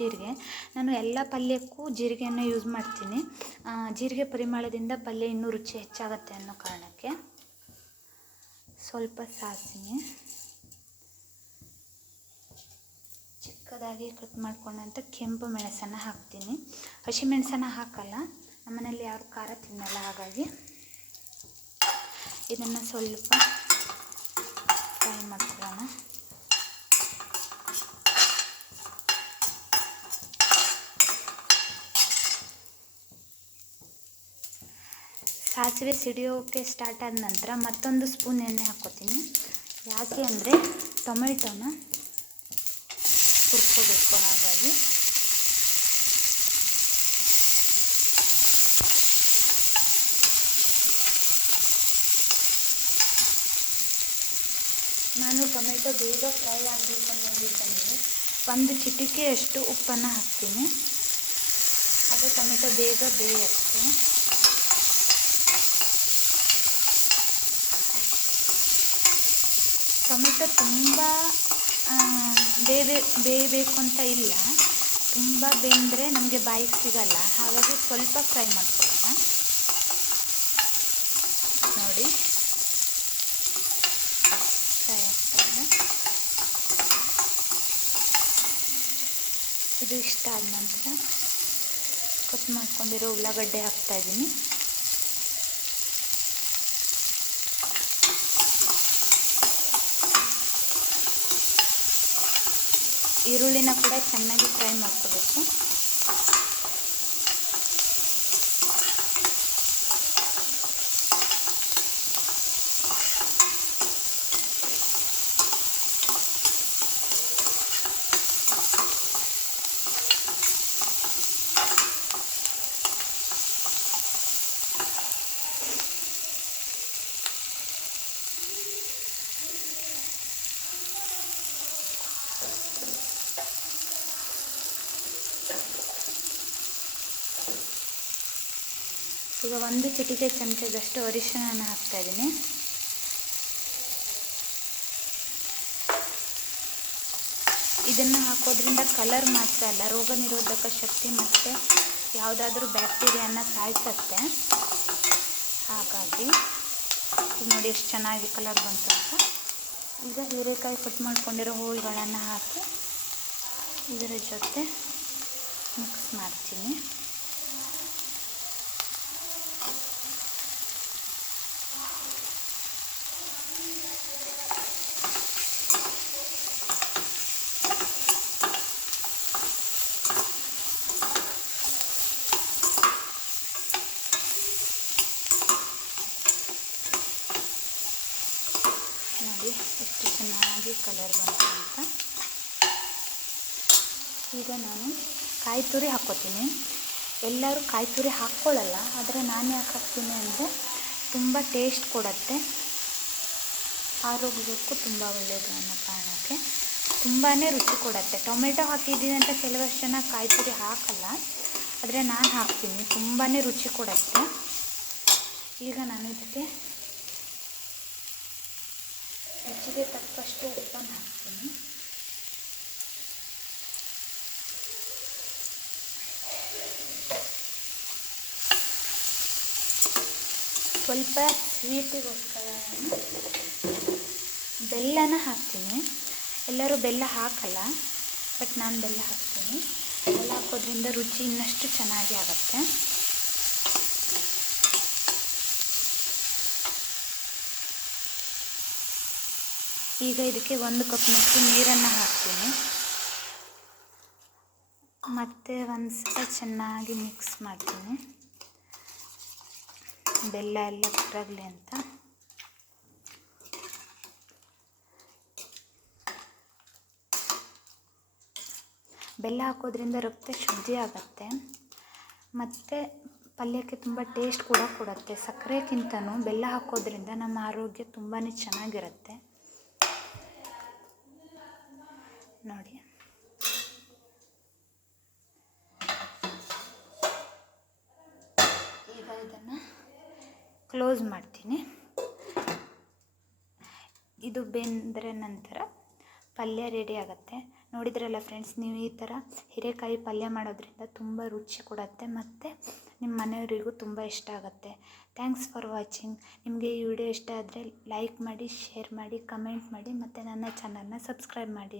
ಜೀರಿಗೆ. ನಾನು ಎಲ್ಲ ಪಲ್ಯಕ್ಕೂ ಜೀರಿಗೆಯನ್ನು ಯೂಸ್ ಮಾಡ್ತೀನಿ. ಜೀರಿಗೆ ಪರಿಮಳದಿಂದ ಪಲ್ಯ ಇನ್ನೂ ರುಚಿ ಹೆಚ್ಚಾಗುತ್ತೆ ಅನ್ನೋ ಕಾರಣಕ್ಕೆ. ಸ್ವಲ್ಪ ಸಾಸಿವೆ, ಚಿಕ್ಕದಾಗಿ ಕಟ್ ಮಾಡ್ಕೊಂಡಂಥ ಕೆಂಪು ಮೆಣಸನ್ನು ಹಾಕ್ತೀನಿ. ಹಸಿಮೆಣಸನ್ನು ಹಾಕಲ್ಲ, ನಮ್ಮನೇಲಿ ಯಾರು ಖಾರ ತಿನ್ನಲ್ಲ, ಹಾಗಾಗಿ ಇದನ್ನು ಸ್ವಲ್ಪ ಫ್ರೈ ಮಾಡ್ಕೊಳ್ಳೋಣ. ಸಾಸಿವೆ ಸಿಡಿಯೋಕ್ಕೆ ಸ್ಟಾರ್ಟ್ ಆದ ನಂತರ ಮತ್ತೊಂದು ಸ್ಪೂನ್ ಎಣ್ಣೆ ಹಾಕ್ಕೋತೀನಿ. ಯಾಕೆ ಅಂದರೆ ಟೊಮೆಟೊನ ಹುರ್ಕೋಬೇಕು, ಹಾಗಾಗಿ. ನಾನು ಟೊಮೆಟೊ ಬೇಗ ಫ್ರೈ ಆಗಬೇಕು ಅನ್ನೋ ರೀಸನ್ಗೆ 1 ಚಿಟಿಕೆಯಷ್ಟು ಉಪ್ಪನ್ನು ಹಾಕ್ತೀನಿ. ಅದು ಟೊಮೆಟೊ ಬೇಗ ಬೇಯುತ್ತೆ. ಟೊಮೆಟೊ ತುಂಬ ಬೇಯಬೇಕು ಅಂತ ಇಲ್ಲ, ತುಂಬ ಬೆಂದರೆ ನಮಗೆ ಬಾಯಿಗೆ ಸಿಗಲ್ಲ, ಹಾಗಾಗಿ ಸ್ವಲ್ಪ ಫ್ರೈ ಮಾಡ್ಕೊಳ್ಳೋಣ. ನೋಡಿ, ಫ್ರೈ ಆಗ್ತಾಯಿದೆ. ಇದು ಇಷ್ಟ ಆದ ನಂತರ ಕಟ್ ಮಾಡ್ಕೊಂಡಿರೋ ಉಳ್ಳಾಗಡ್ಡೆ ಹಾಕ್ತಾಯಿದ್ದೀನಿ. ಈರುಳ್ಳಿನ ಕೂಡ ಚೆನ್ನಾಗಿ ಫ್ರೈ ಮಾಡ್ಕೋಬೇಕು. ಈಗ 1 ಚಿಟಿಕೆ ಚಮಚದಷ್ಟು ಅರಿಶಿಣನ ಹಾಕ್ತಾಯಿದ್ದೀನಿ. ಇದನ್ನು ಹಾಕೋದ್ರಿಂದ ಕಲರ್ ಮಾತ್ರ ಅಲ್ಲ, ರೋಗ ನಿರೋಧಕ ಶಕ್ತಿ ಮತ್ತು ಯಾವುದಾದ್ರೂ ಬ್ಯಾಕ್ಟೀರಿಯಾನ ಸಾಯಿಸುತ್ತೆ. ಹಾಗಾಗಿ ನೋಡಿ ಎಷ್ಟು ಚೆನ್ನಾಗಿ ಕಲರ್ ಬಂತು ಅಂತ. ಈಗ ಹೀರೆಕಾಯಿ ಕಟ್ ಮಾಡ್ಕೊಂಡಿರೋ ಹೋಳುಗಳನ್ನು ಹಾಕಿ ಇದರ ಜೊತೆ ಮಿಕ್ಸ್ ಮಾಡ್ತೀನಿ. ನೋಡಿ ಎಷ್ಟು ಚೆನ್ನಾಗಿ ಕಲರ್ ಬಂತು ಅಂತ. ಈಗ ನಾನು ಕಾಯಿ ತುರಿ ಹಾಕ್ಕೋತೀನಿ. ಎಲ್ಲರೂ ಕಾಯಿ ತುರಿ ಹಾಕ್ಕೊಳ್ಳಲ್ಲ, ಆದರೆ ನಾನು ಯಾಕೆ ಹಾಕ್ತೀನಿ ಅಂದರೆ ತುಂಬ ಟೇಸ್ಟ್ ಕೊಡುತ್ತೆ, ಆರೋಗ್ಯಕ್ಕೂ ತುಂಬ ಒಳ್ಳೆಯದು ಅನ್ನೋ ಕಾರಣಕ್ಕೆ. ತುಂಬಾ ರುಚಿ ಕೊಡುತ್ತೆ. ಟೊಮೆಟೊ ಹಾಕಿದ್ದೀನಿ ಅಂತ ಕೆಲವಷ್ಟು ಜನ ಕಾಯಿ ತುರಿ ಹಾಕಲ್ಲ, ಆದರೆ ನಾನು ಹಾಕ್ತೀನಿ, ತುಂಬಾ ರುಚಿ ಕೊಡುತ್ತೆ. ಈಗ ನಾನು ಇದಕ್ಕೆ ರುಚಿಗೆ ತಕ್ಕಷ್ಟು ಉಪ್ಪನ್ನು ಹಾಕ್ತೀನಿ. ಸ್ವಲ್ಪ ಸ್ವೀಟಿಗೋಸ್ಕರ ಬೆಲ್ಲನ ಹಾಕ್ತೀನಿ. ಎಲ್ಲರೂ ಬೆಲ್ಲ ಹಾಕಲ್ಲ, ಬಟ್ ನಾನು ಬೆಲ್ಲ ಹಾಕ್ತೀನಿ. ಬೆಲ್ಲ ಹಾಕೋದ್ರಿಂದ ರುಚಿ ಇನ್ನಷ್ಟು ಚೆನ್ನಾಗಿ ಆಗುತ್ತೆ. ಈಗ ಇದಕ್ಕೆ 1 ಕಪ್ನಷ್ಟು ನೀರನ್ನು ಹಾಕ್ತೀನಿ. ಮತ್ತು ಒಂದು ಸಲ ಚೆನ್ನಾಗಿ ಮಿಕ್ಸ್ ಮಾಡ್ತೀನಿ, ಬೆಲ್ಲ ಎಲ್ಲ ಕರಗಲಿ ಅಂತ. ಬೆಲ್ಲ ಹಾಕೋದ್ರಿಂದ ರಕ್ತ ಶುದ್ಧಿ ಆಗುತ್ತೆ ಮತ್ತು ಪಲ್ಯಕ್ಕೆ ತುಂಬ ಟೇಸ್ಟ್ ಕೂಡ ಕೊಡುತ್ತೆ. ಸಕ್ಕರೆಗಿಂತನೂ ಬೆಲ್ಲ ಹಾಕೋದ್ರಿಂದ ನಮ್ಮ ಆರೋಗ್ಯ ತುಂಬಾ ಚೆನ್ನಾಗಿರುತ್ತೆ. ನೋಡಿ, ಈಗ ಇದನ್ನು ಕ್ಲೋಸ್ ಮಾಡ್ತೀನಿ. ಇದು ಬೆಂದರೆ ನಂತರ ಪಲ್ಯ ರೆಡಿ ಆಗುತ್ತೆ. ನೋಡಿದ್ರಲ್ಲ ಫ್ರೆಂಡ್ಸ್, ನೀವು ಈ ಥರ ಹೀರೆಕಾಯಿ ಪಲ್ಯ ಮಾಡೋದ್ರಿಂದ ತುಂಬ ರುಚಿ ಕೊಡುತ್ತೆ ಮತ್ತು ನಿಮ್ಮ ಮನೆಯವರಿಗೂ ತುಂಬ ಇಷ್ಟ ಆಗುತ್ತೆ. Thanks for watching. ನಿಮಗೆ ಈ ವಿಡಿಯೋ ಇಷ್ಟ ಆದರೆ ಲೈಕ್ ಮಾಡಿ, ಶೇರ್ ಮಾಡಿ, ಕಮೆಂಟ್ ಮಾಡಿ ಮತ್ತು ನನ್ನ ಚಾನಲ್ನ ಸಬ್ಸ್ಕ್ರೈಬ್ ಮಾಡಿ.